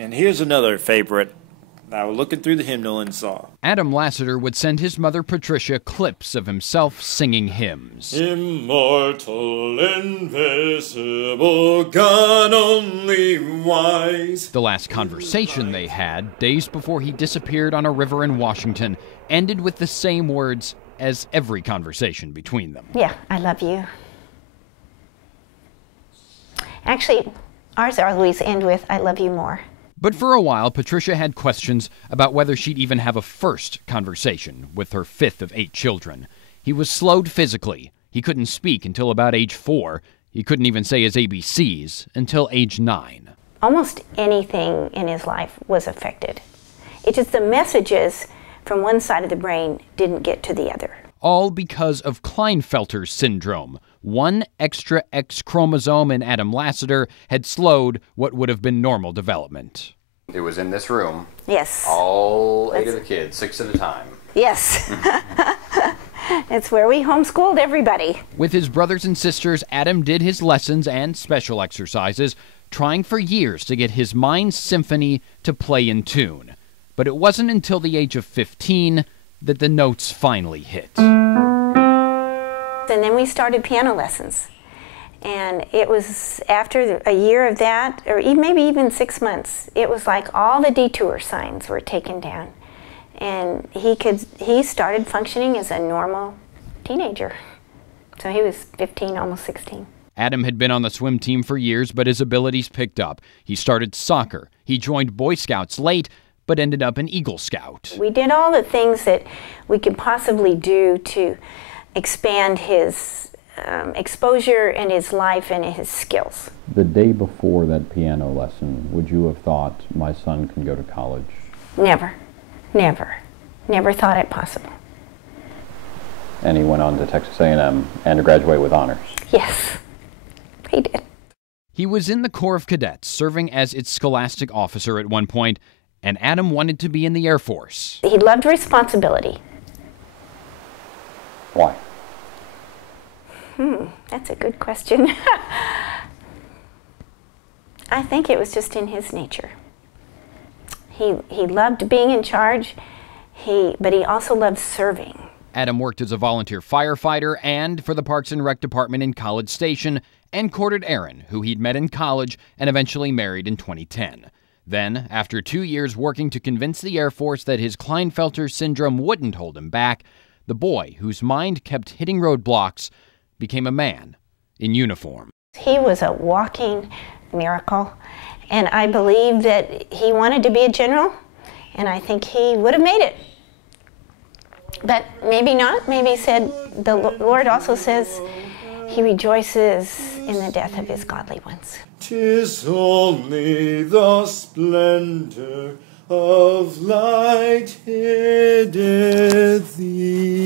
And here's another favorite that I was looking through the hymnal and saw. Adam Lassiter would send his mother Patricia clips of himself singing hymns. Immortal, invisible, God only wise. The last conversation they had, days before he disappeared on a river in Washington, ended with the same words as every conversation between them. Yeah, I love you. Actually, ours always end with, I love you more. But for a while, Patricia had questions about whether she'd even have a first conversation with her fifth of 8 children. He was slowed physically. He couldn't speak until about age 4. He couldn't even say his ABCs until age 9. Almost anything in his life was affected. It's just the messages from one side of the brain didn't get to the other. All because of Klinefelter syndrome. One extra X chromosome in Adam Lassiter had slowed what would have been normal development. It was in this room. Yes. All 8 of the kids, 6 at a time. Yes. It's where we homeschooled everybody. With his brothers and sisters, Adam did his lessons and special exercises, trying for years to get his mind's symphony to play in tune. But it wasn't until the age of 15 that the notes finally hit. And then we started piano lessons. And it was after a year of that, or maybe even 6 months, it was like all the detour signs were taken down. And he started functioning as a normal teenager. So he was 15, almost 16. Adam had been on the swim team for years, but his abilities picked up. He started soccer. He joined Boy Scouts late, but ended up an Eagle Scout. We did all the things that we could possibly do to expand his exposure and his life and his skills. The day before that piano lesson, would you have thought my son can go to college? Never. Never. Never thought it possible. And he went on to Texas A&M and to graduate with honors. Yes, he did. He was in the Corps of Cadets, serving as its scholastic officer at one point, and Adam wanted to be in the Air Force. He loved responsibility. Why? That's a good question. I think it was just in his nature. He loved being in charge, but he also loved serving. Adam worked as a volunteer firefighter and for the Parks and Rec Department in College Station, and courted Erin, who he'd met in college and eventually married in 2010. Then, after 2 years working to convince the Air Force that his Klinefelter syndrome wouldn't hold him back, the boy, whose mind kept hitting roadblocks, became a man in uniform. He was a walking miracle, and I believe that he wanted to be a general, and I think he would have made it. But maybe not. Maybe the Lord also says he rejoices in the death of his godly ones. 'Tis only the splendor of light hideth thee.